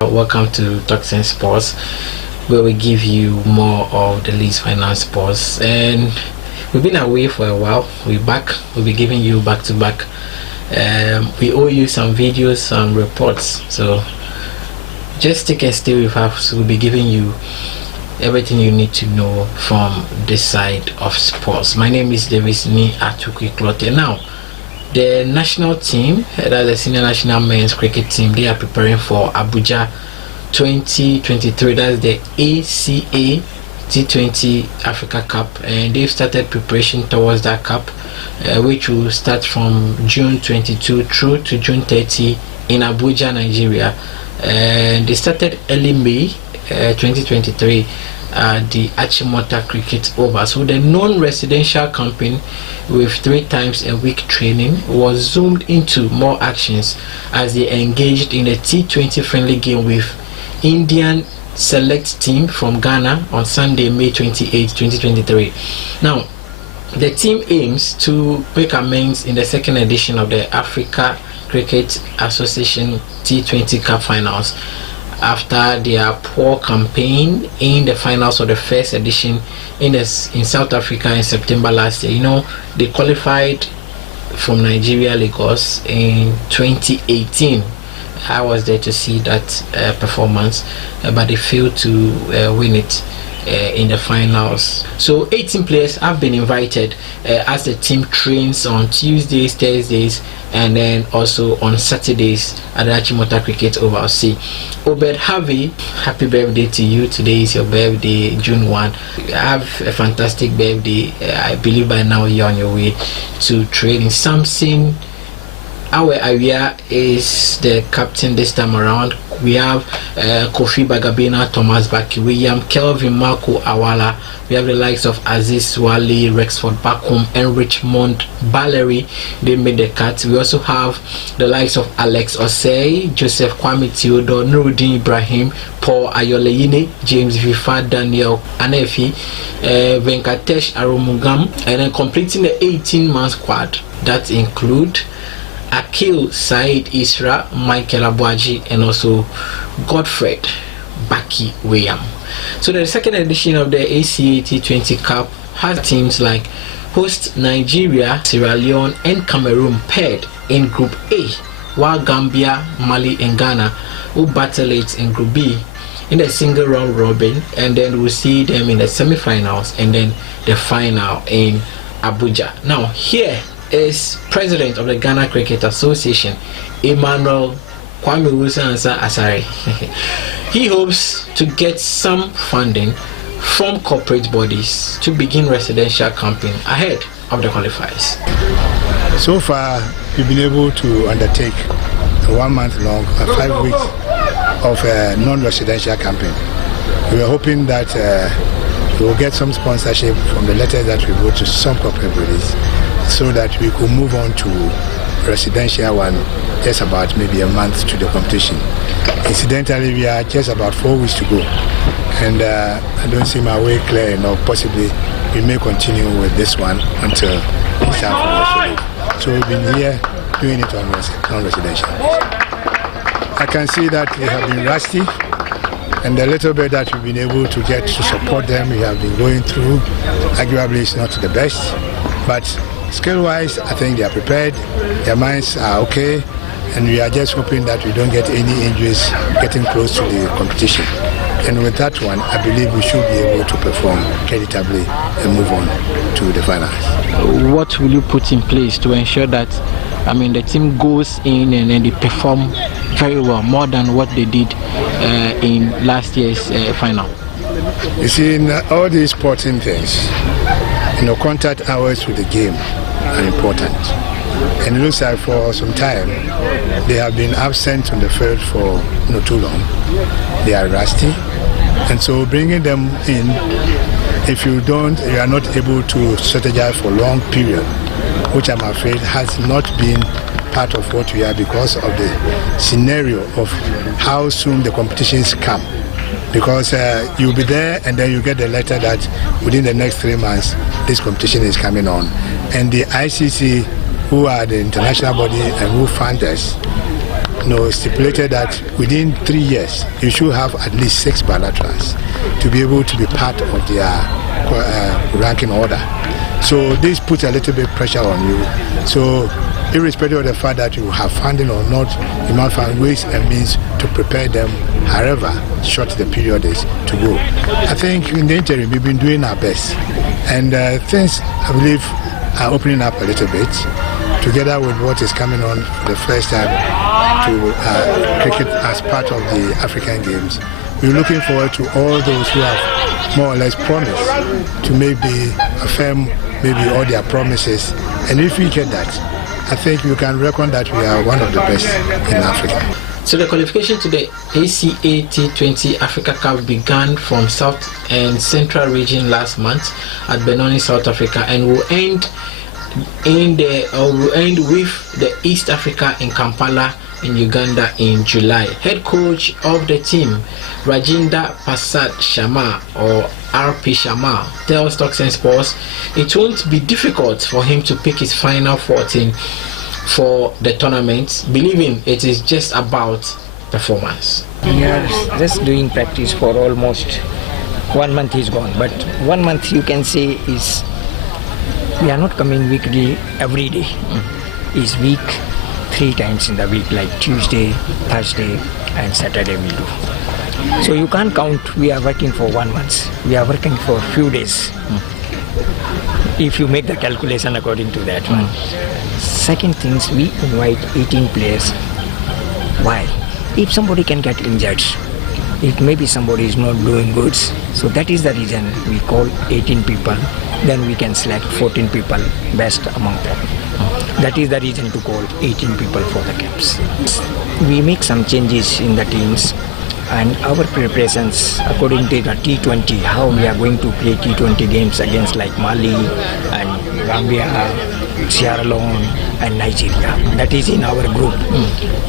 Welcome to Talks and Sports, where we give you more of the league's final sports. And we've been away for a while. We're back. We'll be giving you back to back. We owe you some videos, some reports. So just take a stay with us. We'll be giving you everything you need to know from this side of sports. My name is Davis Ni Atukwi Clotte. Now, the national team, that's the senior national men's cricket team, they are preparing for Abuja 2023. That's the ACA T20 Africa Cup, and they've started preparation towards that cup, which will start from June 22 through to June 30 in Abuja, Nigeria. And they started early May 2023 at the Achimota Cricket Oval. So the non-residential campaign with 3 times a week training was zoomed into more actions as they engaged in a T20 friendly game with Indian select team from Ghana on Sunday, May 28, 2023. Now, the team aims to make amends in the second edition of the Africa Cricket Association T20 Cup Finals after their poor campaign in the finals of the first edition in South Africa in September last year. You know, they qualified from Nigeria, Lagos in 2018. I was there to see that performance, but they failed to win it in the finals. So 18 players have been invited as the team trains on Tuesdays, Thursdays, and then also on Saturdays at the Achimota Cricket Oval. See, Obed Harvey, happy birthday to you. Today is your birthday, June 1. Have a fantastic birthday. I believe by now you're on your way to training. Samson our area is the captain this time around. We have Kofi Bagabina, Thomas Baki William, Kelvin Marco Awala. We have the likes of Aziz Wali, Rexford Bakum, and Richmond Ballery. They made the cut. We also have the likes of Alex Osei, Joseph Kwame Theodore, Nuruddin Ibrahim, Paul Ayoleyine, James Vifa, Daniel Anefi, Venkatesh Arumugam, and then completing the 18-man squad that include Akil Said Isra, Michael Abuaji, and also Godfred Baki William. So the second edition of the ACA T20 Cup has teams like host Nigeria, Sierra Leone, and Cameroon paired in Group A, while Gambia, Mali, and Ghana will battle it in Group B in the single round robin, and then we'll see them in the semi-finals and then the final in Abuja. Now here is President of the Ghana Cricket Association, Emmanuel Kwame Wusansa Asare. He hopes to get some funding from corporate bodies to begin residential campaign ahead of the qualifiers. So far, we've been able to undertake a 1 month long, 5 weeks of a non-residential campaign. We are hoping that we will get some sponsorship from the letters that we wrote to some corporate bodies, so that we could move on to residential one just about maybe a month to the competition. Incidentally, we are just about 4 weeks to go, and I don't see my way clear enough. Possibly we may continue with this one until it's time for us. So we've been here doing it on non-residential. I can see that they have been rusty, and the little bit that we've been able to get to support them, we have been going through. Arguably it's not the best, but skill-wise, I think they are prepared, their minds are okay, and we are just hoping that we don't get any injuries getting close to the competition. And with that one, I believe we should be able to perform creditably and move on to the finals. What will you put in place to ensure that, the team goes in and then they perform very well, more than what they did in last year's final? You see, in all these sporting things, contact hours with the game are important. And it looks like for some time, they have been absent on the field for not too long. They are rusty. And so bringing them in, if you are not able to strategize for a long period, which I'm afraid has not been part of what we are because of the scenario of how soon the competitions come. Because you'll be there and then you get the letter that within the next 3 months this competition is coming on. And the ICC, who are the international body and who fund us, stipulated that within 3 years you should have at least 6 bilaterals to be able to be part of their ranking order. So this puts a little bit pressure on you. So irrespective of the fact that you have funding or not, you must find ways and means to prepare them however short the period is to go. I think in the interim we've been doing our best, and things I believe are opening up a little bit, together with what is coming on for the first time to cricket as part of the African Games. We're looking forward to all those who have more or less promised to maybe affirm maybe all their promises, and if we get that, I think we can reckon that we are one of the best in Africa. So the qualification to the ACA T20 Africa Cup began from South and Central region last month at Benoni, South Africa, and will end with the East Africa in Kampala in Uganda in July. Head coach of the team, Rajinder Prasad Sharma, or RP Sharma, tells Talks and Sports it won't be difficult for him to pick his final 14 for the tournament, believing it is just about performance. We are just doing practice for almost 1 month is gone, but 1 month you can say is we are not coming weekly every day. Is week 3 times in the week, like Tuesday, Thursday and Saturday we do. So you can't count we are working for 1 month. We are working for a few days. If you make the calculation according to that one. Second things, we invite 18 players. Why? If somebody can get injured, if maybe somebody is not doing good, so that is the reason we call 18 people. Then we can select 14 people best among them. That is the reason to call 18 people for the camps. We make some changes in the teams and our preparations according to the T20, how we are going to play T20 games against like Mali and Gambia, Sierra Leone and Nigeria. That is in our group.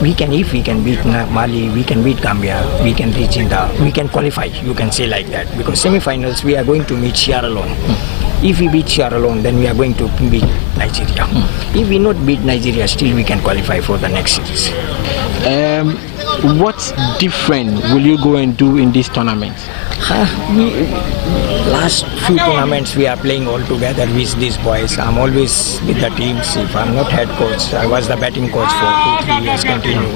We can, if we can beat Mali, we can beat Gambia, we can reach in the, we can qualify, you can say like that, because semi-finals we are going to meet Sierra Leone. If we beat Sierra Leone, then we are going to beat Nigeria. If we not beat Nigeria, still we can qualify for the next series. What different will you go and do in this tournament? Last few tournaments we are playing all together with these boys. I'm always with the teams. If I'm not head coach, I was the batting coach for 2-3 years continue,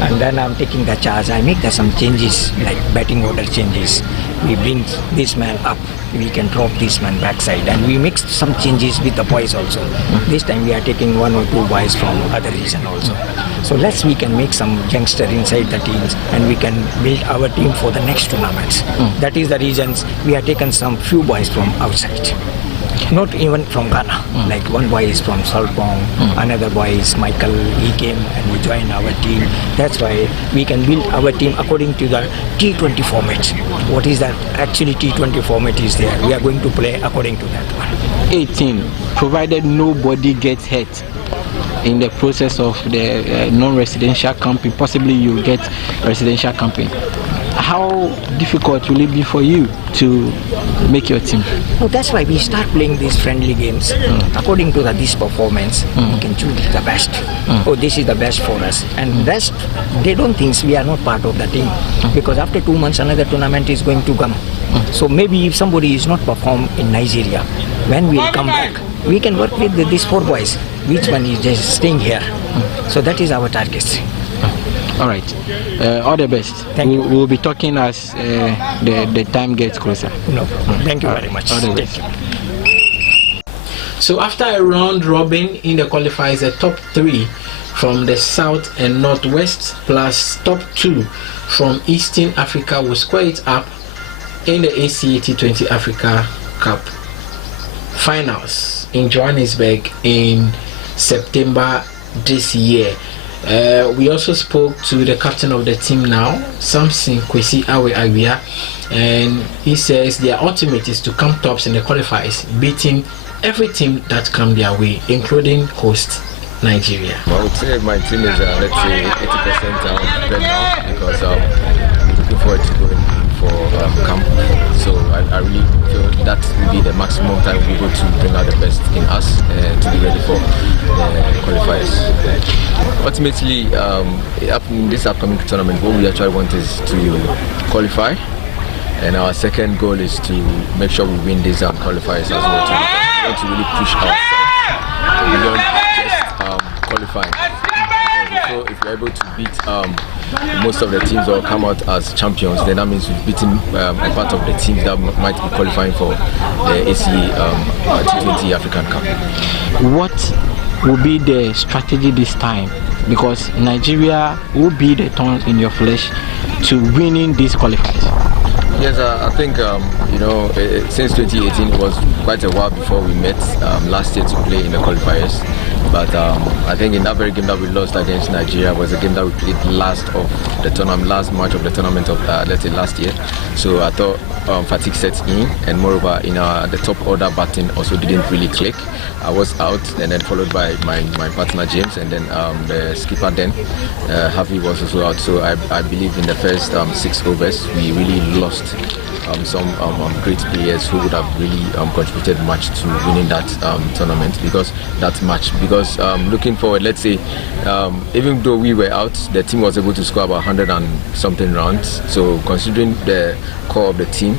and then I'm taking the charge. I make some changes like batting order changes. We bring this man up, we can drop this man backside, and we make some changes with the boys also. This time we are taking 1 or 2 boys from other region also. So we can make some youngster inside the teams and we can build our team for the next tournaments. That is the reasons we are taken some few boys from outside. Not even from Ghana. Like one boy is from Salpong, another boy is Michael. He came and he joined our team. That's why we can build our team according to the T20 format. What is that? Actually T20 format is there. We are going to play according to that one. 18, provided nobody gets hurt in the process of the non-residential camping, possibly you get residential camping. How difficult will it be for you to make your team? Oh, that's why we start playing these friendly games. According to this performance, we can choose the best. Oh, this is the best for us. And rest, they don't think we are not part of the team. Because after 2 months, another tournament is going to come. So maybe if somebody is not perform in Nigeria, when we will come back, we can work with these 4 boys. Which one is just staying here? So that is our target. All right. All the best. Thank you. We'll be talking as the time gets closer. No problem. Thank you very much. All the best. So after a round robin in the qualifiers, the top 3 from the south and northwest plus top 2 from Eastern Africa will square it up in the ACA T20 Africa Cup finals in Johannesburg in September this year. We also spoke to the captain of the team now, Samson Kwesi Awe Abuja, and he says their ultimate is to come tops in the qualifiers, beating every team that come their way, including host Nigeria. I would say my team is let's say 80% prepared now, because I'm looking forward to going for camp. So I really feel that will be the maximum time we'll be able to bring out the best in us to be ready for the qualifiers. Ultimately, in this upcoming tournament, what we actually want is to qualify, and our second goal is to make sure we win these qualifiers as well. We want to really push ourselves beyond just qualifying. If we're able to beat most of the teams or come out as champions, then that means we've beaten a part of the teams that might be qualifying for the ACA T20 African Cup. What will be the strategy this time? Because Nigeria will be the thorn in your flesh to winning these qualifiers. Yes, I think since 2018 it was quite a while before we met last year to play in the qualifiers. But I think in that very game that we lost against Nigeria was a game that we played last match of the tournament of let's say last year. So I thought fatigue set in, and moreover, the top order batting also didn't really click. I was out, and then followed by my partner James, and then the skipper then Harvey was also out. So I believe in the first 6 overs we really lost some great players who would have really contributed much to winning that tournament because looking forward, let's say even though we were out, the team was able to score about 100 and something rounds. So considering the core of the team,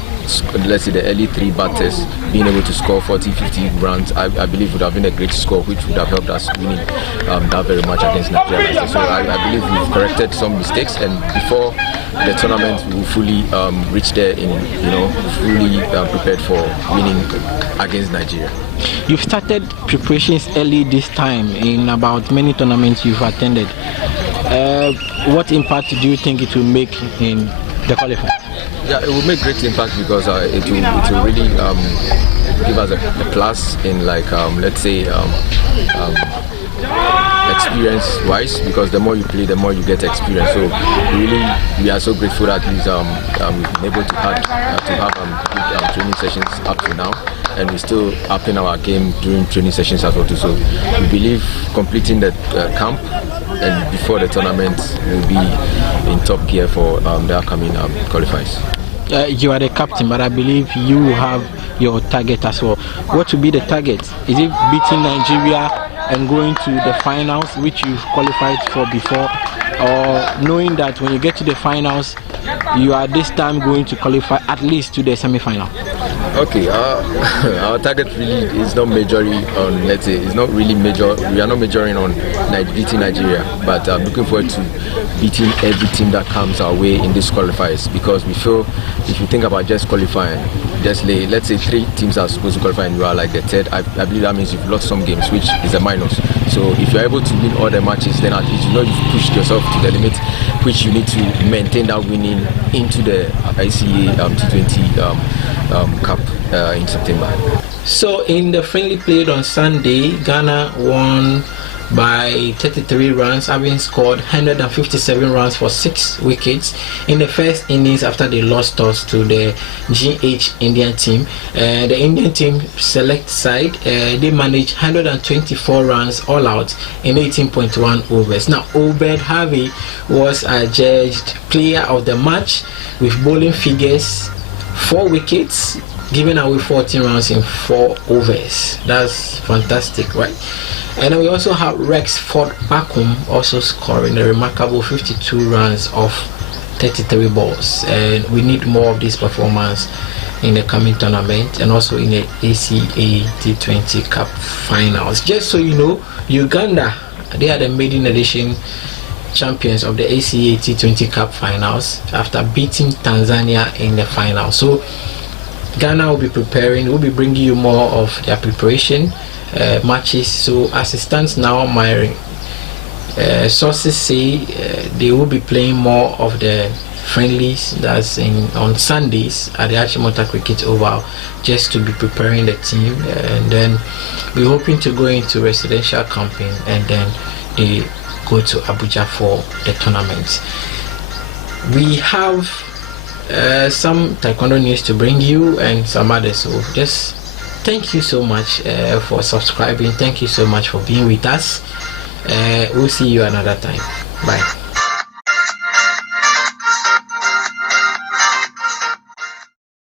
let's say the early 3 batters being able to score 40-50 runs, I believe would have been a great score, which would have helped us winning that very much against Nigeria. So I believe we've corrected some mistakes, and before the tournament we will fully reach there fully prepared for winning against Nigeria. You've started preparations early this time in about many tournaments you've attended. What impact do you think it will make in the qualifiers? Yeah, it will make great impact because it will really give us a plus in let's say experience wise, because the more you play the more you get experience. So we are so grateful that we've been able to have good training sessions up to now, and we're still upping our game during training sessions as well too. So we believe completing the camp and before the tournament will be in top gear for the upcoming qualifiers. You are the captain, but I believe you have your target as well. What will be the target? Is it beating Nigeria and going to the finals, which you've qualified for before, or knowing that when you get to the finals, you are this time going to qualify at least to the semi-final? Okay, our target really is not majoring on, let's say, it's not really we are not majoring on beating Nigeria, but I'm looking forward to beating every team that comes our way in these qualifiers, because we feel if you think about just qualifying, let's say 3 teams are supposed to qualify and you are like the third, I believe that means you've lost some games, which is a minus. So if you're able to win all the matches, then at least you've pushed yourself to the limit, which you need to maintain that winning into the ACA T20 Cup in September. So in the friendly played on Sunday, Ghana won by 33 runs, having scored 157 runs for 6 wickets in the first innings after they lost toss to the GH Indian team. The Indian team select side, they managed 124 runs all out in 18.1 overs. Now, Obed Harvey was adjudged player of the match with bowling figures 4 wickets, giving away 14 runs in 4 overs. That's fantastic, right? And then we also have Rex Ford Bakum also scoring a remarkable 52 runs off 33 balls. And we need more of this performance in the coming tournament and also in the ACA T20 Cup finals. Just so you know, Uganda, they are the maiden edition champions of the ACA T20 Cup finals after beating Tanzania in the final. So Ghana will be preparing, will be bringing you more of their preparation matches. So as it stands now, my sources say they will be playing more of the friendlies, that's on Sundays at the Achimota Cricket Oval, just to be preparing the team, and then we're hoping to go into residential camping and then they go to Abuja for the tournament. We have some taekwondo news to bring you and some others, so just thank you so much for subscribing. Thank you so much for being with us. We'll see you another time. Bye.